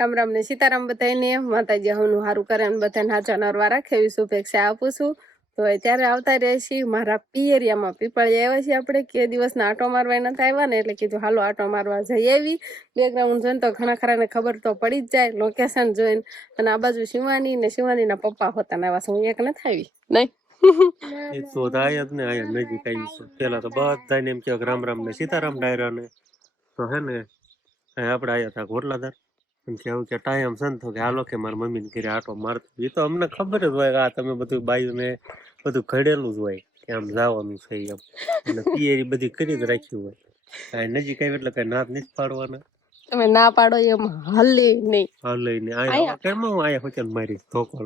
રામ રામ ને સીતારામ બધાને માતાજી હવનું સારું કરે અને બધાને હાચા નરવા રાખે એવી શુભેચ્છા આપું છું. તો અત્યારે આવતા રહે છીએ મારા પિયરિયામાં પીપળી આવ્યા છીએ આપણે કે દિવસના આટો મારવા નથી આવ્યા ને એટલે કીધું, હાલો, આટો મારવા જઈ આવી. બેકગ્રાઉન્ડ જોઈને તો ઘણા ખરાને ખબર તો પડી જ જાય. લોકેશન જોઈને. અને આ બાજુ શિવાની ને શિવાનીના પપ્પા હોતા ને આવ્યા છે હું એક નથી આવી. નહીં? આયા જ રામ રામ ને સીતારામ ડાયરા ને તો હે ને આપડે આયા હતા ઘોટલાદાર એમ કે ટાઈમ છે ને, તો કે હાલો કે મારા મમ્મી ઘરે આટો મારતો. એ તો અમને ખબર જ હોય કે આ તમે બધું બાયું ને બધું ઘડેલું જ હોય કે આમ જવાનું છે એમ. અને પિયરી બધી કરી જ રાખ્યું હોય. કાંઈ નજીક આવ્યું એટલે કઈ નાથ નથી પાડવાના. તમે ના પાડો એમ હલે નહીં. હલે નહીં. આયા કેમાં હું આયા હોચન મારી ધોકો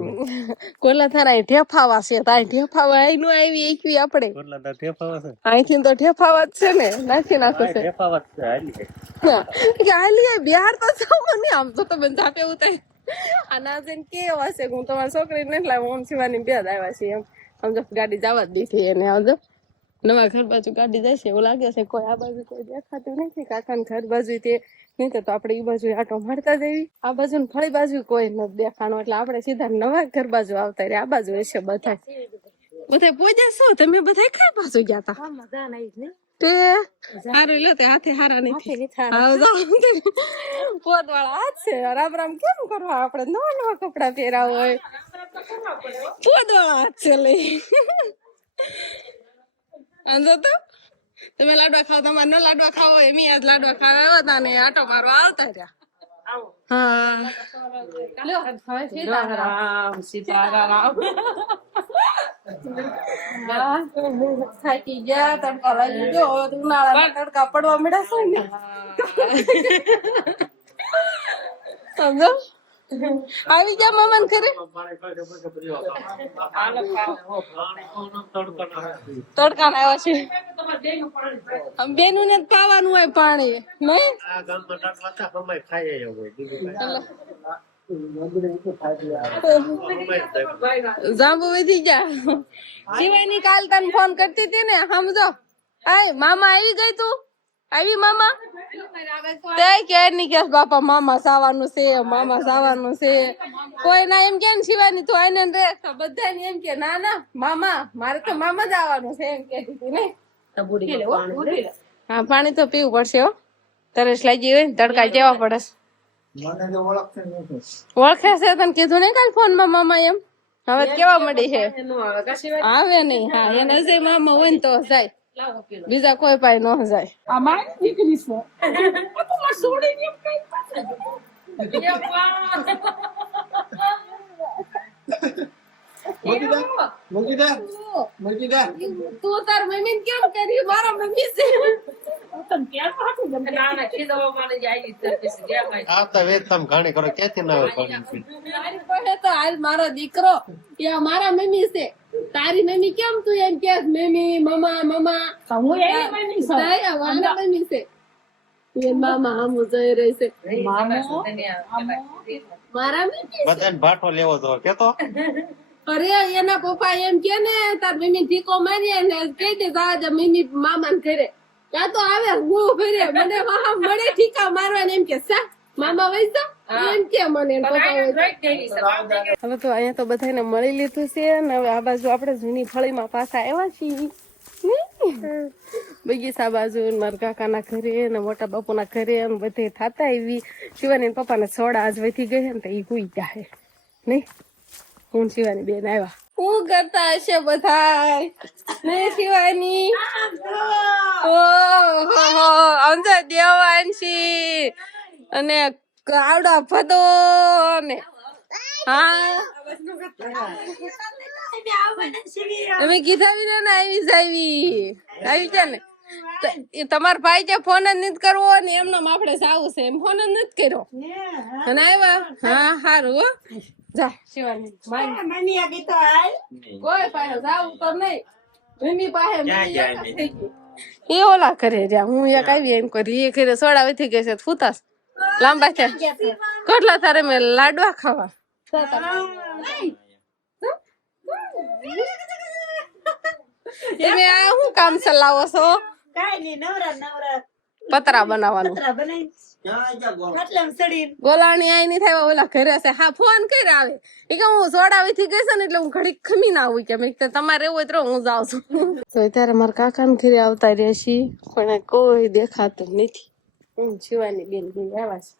કોલા થારા ઠેફાવા છે તાય ઠેફાવા આઈનું આવી એકવી આપણે. ઘોટલાદાર ઠેફાવા છે? અહીંથી તો ઠેફાવા જ છે ને નાખી નાખો છે. ઠેફાવા જ છે હાલી કે હાલી બિહાર તો છો મને આમ તો તમે જાપે ઉતાર આના જેમ કેવા છે હું તમારી છોકરી ને એટલે ઓમ સિવાની બે જ આવ્યા છે એમ. સમજો ગાડી જવા જ દીધી એને સમજો. નવા ઘર બાજુ ગાડી જાય છે એવું લાગે છે કોઈ આ બાજુ કોઈ દેખાતું નથી કાકા ઘર બાજુ તે નહીં તો આપણે એ બાજુ આટો મારતા દેવી આ બાજુ ને ફળી બાજુ કોઈ નથી દેખાણો એટલે આપણે સીધા નવા ઘર બાજુ આવતા રે આ બાજુ હશે બધા બધા પૂજા શું? તમે બધા કઈ બાજુ ગયા તા? તે હારું લે તે હાથે હારા નથી. પોત વાળા હાથ છે. રામ રામ કેમ કરવા આપણે નવા નવા કપડા પહેરાવ હોય. પોત વાળા હાથ છે લઈ તો તમે લાડવા ખાવ તમારે ન લાડવા ખાવો એમ આજ લાડવા ખાવા આવ્યા હતા ને આટો મારો આવતા રહ્યા. સમજો? આવી જા મમન ઘરે. તડકા ના આવ્યા છે. બેનું ને પાવાનું હોય પાણી કાંઈ. જાંબુ વધી ગયા. શિવાની કાલ તને ફોન કરતી હતી ને સમજો આય, મામા આવી ગઈ તું? આવી મામા તે કે ની કે બાપા મામા સાવાનું છે મામા સાવાનું છે કોઈ ના એમ કે ને શિવાની તું આઈને રે તો બધાને એમ કે ના ના મામા મારે તો મામા જ આવવાનું છે એમ કહેતી હતી ને હા પાણી તો પીવું પડશે હો તરસ લાગી હોય ને તડકા કેવા પડે છે ઓળખે છે તને કીધું ને કાલ ફોનમાં મામા એમ હવે તો કેવા મળી છે આવે નહીં હા એને જે મામા હોય ને તો જાય બીજા કોઈ પાય ન જાય તું તાર મમ્મી કેમ કરી મારા મમ્મી છે આ તો કરો ક્યાંથી ના? તારી પાસે તો હાલ મારો દીકરો એ મારા મમ્મી છે તારી મમ્મી કેમ તું એમ કે મમ્મી મમા મમા. હું મારા મમ્મી છે. એ મામા હમ જઈ રહી છે. મારા મમ્મી બધાને ભાટો લેવો તો કેતો અરે એના પપ્પા એમ કે ને તાર મમ્મી ઠીકો મારી ને કહી દે જા જા મમ્મી મામા ને ઘરે. ત્યાં તો આવે હું ઘરે મને મામા મળે ઠીકા મારવા એમ કે સા મામા વઈ હવે તો અહીંયા તો બધાને મળી લીધું છે ને હવે આ બાજુ આપણે જૂની ફળીમાં પાછા આવ્યા છીએ. બગીચા બાજુ ને મારા કાકાના ઘરે ને મોટા બાપુના ઘરે એમ બધે થતા એવી શિવાની ને પપ્પાને સોડા આજ વધી ગઈ ને તો એ હુઈ જાય નહીં હું શિવાની બેન આવ્યા. શું કરતા હશે બધા નહીં શિવાની? ઓહો અંજર દેવાંશી. અને આવડા ફતો ને હા. તમે કીધા વિના ને આવી જાવી. આવી છે ને. તમાર ભાઈ જે ફોન જ નથી કરવો ને એમનો આપણે જાવું છે. એમ ફોન જ નથી કર્યો. અને આવ્યા? હા સારું હો. જા. શિવાની કોઈ પાસે જાવું તો નહીં. મમ્મી પાસે. એ ઓલા કરે રહ્યા. હું એક આવી એમ કરી એ કરે સોડા વધી ગઈ છે ફૂતાસ લાંબા છે. કેટલા તારે મેં લાડવા ખાવા? તમે આ શું કામ ચલાવો છો? કાઈ નઈ નવરા નવરા પતરા બનાવવાનું. પતરા બનાવી. ખાટલામાં સડી ગોલાણી આઈ ની થાય ઓલા ઘરે છે. હા ફોન કરે આવે. એ કે હું સોડાવી થી ગઈ છે ને એટલે હું ઘડીક ખમી ના આવું કે. મેં તમારે એવું હોય તો હું જાઉં છું. તો અત્યારે મારા કાકા ને ઘરે આવતા રહ્યા છીએ પણ કોઈ દેખાતું નથી. હું શિવાની બેન આવ્યા છે.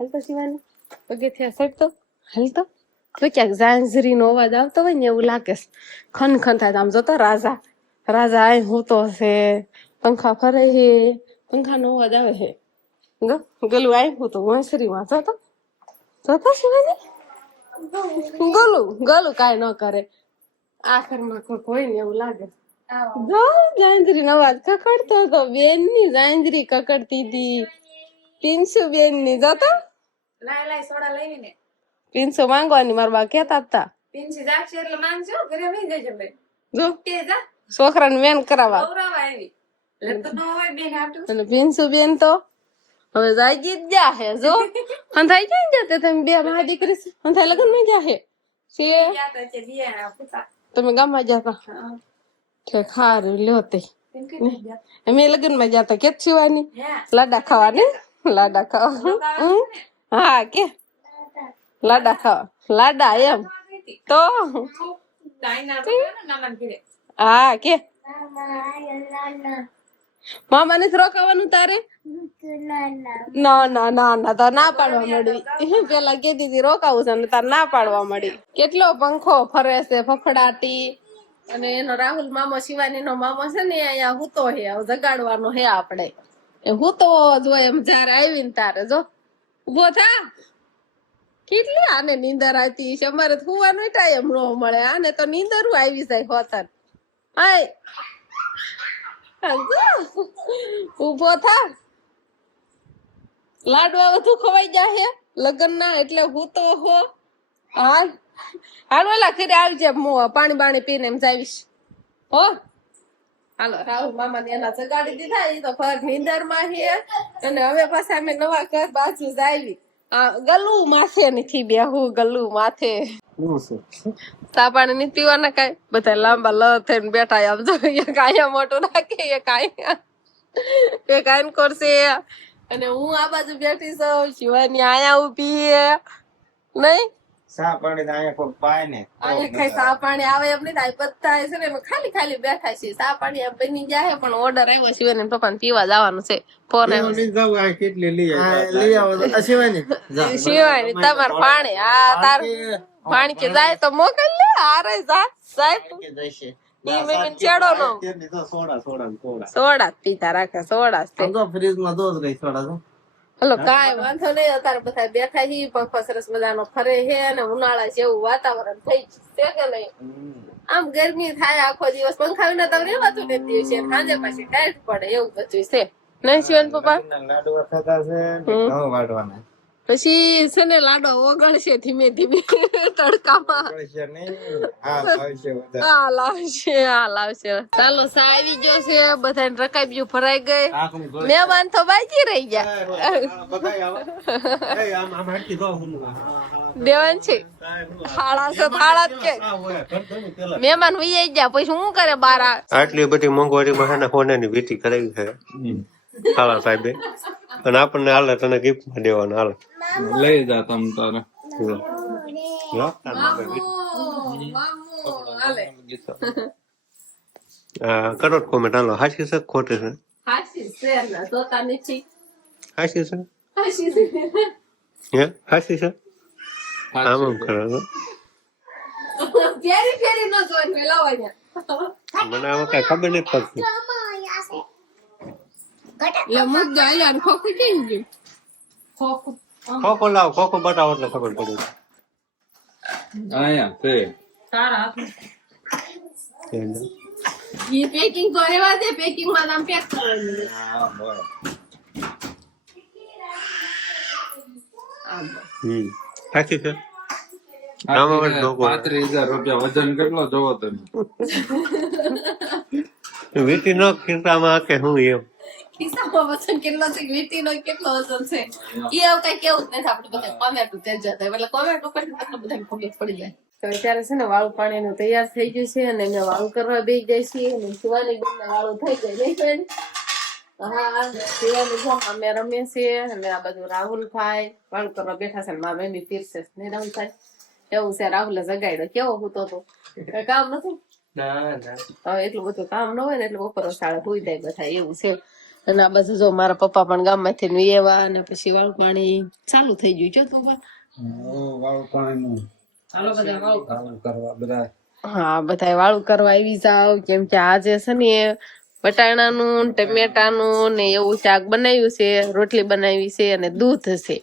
હાલ તો શિવાની? પગેથી સેટ તો? હાલ તો? તો ક્યાંક ઝાંઝરી નો અવાજ આવતો હોય ને એવું લાગે ખન ખન થાય આમ જોતો રાજા રાજા, આય હોતો છે પંખા ફરે હે. પંખા નો અવાજ આવે છે. ગલું હું તો વાંસરી વાંચો તો જોતો શિવાની? ગલું ગલું કાંઈ ન કરે. આખરમાં કોઈ હોય ને એવું લાગે જો જાંજરી અવાજ કકડતો હતો. બેનની જાંજરી કકડતી હતી પિન્સુ બેનની જોતો? લાય લાય સોડા લાવી ને. પિન્સુ માંગવાની મારા બા કેતા હતા પિંચી જાગશે એટલે માંગજો. ઘરે વહી જજો બે જો. તે જા. છોકરાને વેન કરાવવા. ગૌરવ આવી. ન બેન અને પિન્સુ બેન તો હવે જાગી જ જાહે જો. હંધાઈ ક્યાં જતે તમે બે મા દીકરી છે? હંધાઈ લગનમાં જાહે છે તમે ગામમાં જતા ઠેક હારું લ્યો તે. કે અમે લગનમાં જતા કે છીવાની? યા લાડા ખાવાની લાડા ખાવા? હા કે? લાડા ખાવા. લાડા એમ. તો? તો? હા કે? મામા ને રોકાવાનું તારે? ના ના ના ના તાર ના પાડવા મળી. પેલા કીધી હતી રોકાવું છે ને તાર ના પાડવા મળી. કેટલો પંખો ફરે છે ફફડાટી. અને એનો રાહુલ મામો શિવાની નો મામો છે ને અહીંયા હુતો હે જગાડવાનો હે આપણે. એ હુતો જો એમ જયારે આવીને તારે જો. ઊભો થા. કેટલી આને નીંદર આવતી છે અમારે સુવાનો ટાઈમ ન મળે. આને તો નીંદર આવી જાય હાય. ઊભો થા. લાડવા વધુ ખવાઈ જાહે લગ્ન ના એટલે હું તો હો. હાલ હાલ એલા ઘરે આવજે મો પાણી બાણી પીને એમ જાવીશ. હો? હાલો રાહુલ મામા ને એના જગાડી દીધા એ તો ઘર નીંદરમાં છે. અને હવે પાછા અમે નવા ઘર બાજુ જાવી ગલુ માથે નથી બેહું ગલુ માથે. ચા પાણી નથી પીવાના કઈ? બધા લાંબા લ થઈને બેઠા આમ જો એક આયા મોટું નાખે એક આયા. એક આયન કરશે. અને હું આ બાજુ બેઠી છું શિવાની આયા ઊભી નહીં? સા પાણી અહીંયા કોઈ પાય ને. અહીંયા કઈ પાણી આવે એમ નહીં થાય. બધા છે ને ખાલી ખાલી બેઠા છે. પાણી એમ બની જાય પણ ઓર્ડર આવ્યો શિવાની પપ્પાને પીવા જવાનું છે. ફોન આવ્યો કેટલી લઈ હા, લઈ આવો શિવાની. શિવાની તમાર પાણી આ તાર પાણી કે જાય તો મોકલ લે. આરે જા સાહેબ નો. Soda soda soda. સોડા પીતા રાખે સોડા ફ્રીજમાં આમ તો ફ્રીજમાં દો જ ગઈ સોડા તો હલો કાંઈ વાંધો નહીં અત્યારે બધા બેઠા છીએ પંખો સરસ મજાનો ફરે છે અને ઉનાળા જેવું વાતાવરણ થઈ છે કે નહીં? આમ ગરમી થાય આખો દિવસ પંખા વિના તો રહેવાતું નથી છે? સાંજે પાછી ટાઈટ પડે એવું બધું છે. નહીં શિવન પપ્પા? લાડુ થતા છે ઘઉં વાટવાના પછી છે ને લાડો ઓગળશે ધીમે ધીમે તડકામાં. હા લાવશે હા લાવશે ચાલો સા આવી ગયો છે. બધાને રકાબ્યું ભરાઈ ગઈ. મહેમાન તો બાકી રહી ગયા. દેવાન છે. થાળા છે થાળા કે. મહેમાન વહી ગયા પછી શું કરે બાર? આટલી બધી મોંઘવારી મહાના ને સોનાની વીટી કરાવી છે. હાલા સાહેબે અને આપણને હાલે તને ગિફ્ટમાં દેવાનું હાલે. લઈ જા તમ તારે. કરો કોમેન્ટ હાલો હાશી છે ખોટે છે? હાશી છે હાચી છે? હે? હાચી છે? આમ આમ કરો છો. ફેરી ફેરી ન જોઈ પેલા મને આમાં કઈ ખબર નથી પડતી. એટલે મુદ્દો આલ્યો અને ખોખું કેમ ગયું? ખોખું. ખોખો લાવ ખોખો બતાવો એટલે ખબર પડે. આયા તે. તારા હાથમાં. ઈ પેકિંગ તો રહેવા દે પેકિંગમાં આમ પેક કરવાનું હા, બરાબર. સાચી છે? પાંત્રીસ હજાર રૂપિયા વજન કેટલો જોવો તમે? વીટી નો ખિસ્સામાં કે હું એમ? ખિસ્સામાં વજન કેટલો છે વીટી નો કેટલો વજન છે? એ આવું કઈ કેવું જ નથી આપણે બધા કોમેન્ટ ઉતરી જતા એટલે કોમેન્ટ ઉપર તમને બધાને ખબર પડી જાય. તો અત્યારે છે ને વાળું પાણીનું તૈયાર થઈ ગયું છે અને અમે વાળું કરવા બેસી જાય છીએ અને શિવાની બેન વાળું થઈ જાય નહીં બેન? હા શિવાની જો અમે રમીએ છીએ અને આ બધું રાહુલભાઈ વાળ કરવા બેઠા છે ને મારા પીરસે એવું છે રાહુલે જગાડ્યો. કેવો હૂતો તો કામ નથી? ના ના. હવે એટલું બધું કામ ન હોય ને એટલે બપોર શાળા હોઈ જાય બધા. એવું છે. અને આ બધું જો મારા પપ્પા પણ ગામમાંથી ને એવા અને પછી વાળું પાણી ચાલુ થઈ ગયું જો તું વાળું પાણીનું ચાલો બધા વાળું કરવા બધા. હા બધા વાળું કરવા આવી જાવ કેમ કે આજે છે ને વટાણાનું ટમેટાનું ને એવું શાક બનાવ્યું છે રોટલી બનાવી છે અને દૂધ છે.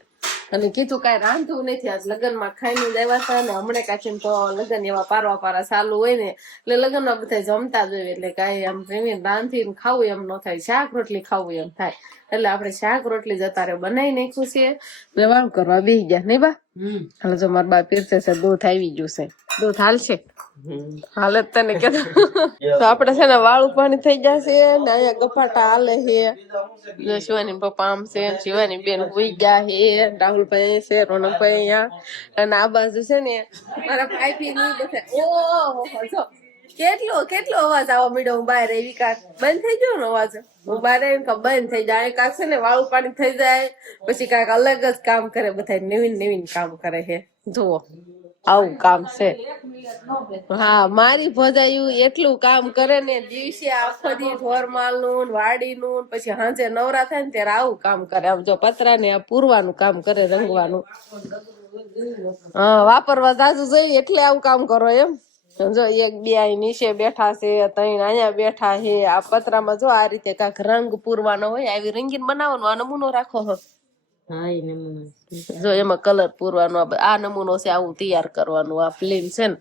અને કીધું કાંઈ રાંધવું નથી. આજ લગ્નમાં ખાઈને જ આવ્યા હતા ને હમણાં કાચીને તો લગ્ન એવા પારવા પારા ચાલુ હોય ને એટલે લગ્નમાં બધા જમતા જ હોય એટલે કાંઈ આમ જમીને રાંધીને ખાવું એમ ન થાય. શાક રોટલી ખાવું એમ થાય. એટલે આપણે શાક રોટલી જતારે બનાવી નાખ્યું છે. વાળું કરવા બેસી ગયા નહીં બા? હાલો જો મારા બા પીરસે છે દૂધ આવી ગયું છે. દૂધ હાલશે. હાલત તને કે તો. આપણે છે ને વાળું પાણી થઈ જશે ને અહીંયા ગફાટા હાલે છે. શિવાની પપ્પા આમ છે શિવાની બેન ભૂઈ ગયા છે રાહુલ ભાઈ છે રોનકભાઈ અહીંયા. અને આ બાજુ છે ને મારા ભાઈ ભી નહીં બધા ઓ જો કેટલો કેટલો અવાજ આવો મીડો હું બહાર એવી કાક. બંધ થઈ ગયો ને અવાજ? હું બહાર આવીને કાંક બંધ થઈ જાય. કાક છે ને વાળું પાણી થઈ જાય. પછી કાક અલગ જ કામ કરે બધા નવીન નવીન કામ કરે છે. જુઓ. આવું કામ છે. હા, મારી ભજાયું એટલું કામ કરે ને દિવસે આખો દી ઢોરમાલનું વાડી નું પછી સાંજે નવરા થાય ને ત્યારે આવું કામ કરે. આમ જો પતરા ને પૂરવાનું કામ કરે, રંગવાનું. હા, વાપરવા જાજુ જોઈએ એટલે આવું કામ કરો એમ. જો એક બે અહીં નીચે બેઠા છે, ત્રણ અહીંયા બેઠા છે. આ પતરામાં જો આ રીતે કાંક રંગ પૂરવાનો હોય, આવી રંગીન બનાવવાનો, આ નમૂનો રાખો હો. જો એમાં કલર પૂરવાનો આ નમૂનો છે આવું તૈયાર કરવાનું આ ફિલ્મ છે ને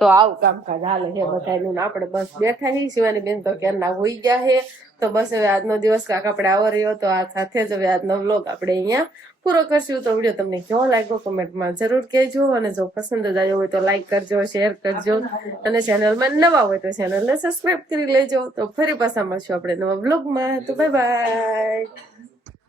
તો આવું કામકાજ હાલે છે બધાનું આપણે બસ બેઠા છીએ શિવાની બેન તો ક્યારના હોઈ ગયા છે તો બસ હવે આજનો દિવસ કાક આપણે આવો રહ્યો તો આ સાથે જ હવે આજનો વ્લોગ આપણે અહીંયા પૂરો કરશું તો વીડિયો તમને કેવો લાગ્યો કોમેન્ટમાં જરૂર કહેજો અને જો પસંદ જ આવ્યો હોય તો લાઈક કરજો શેર કરજો અને ચેનલમાં નવા હોય તો ચેનલને સબસ્ક્રાઇબ કરી લેજો તો ફરી પાછા મળશું આપણે નવા વ્લોગમાં તો બાય બાય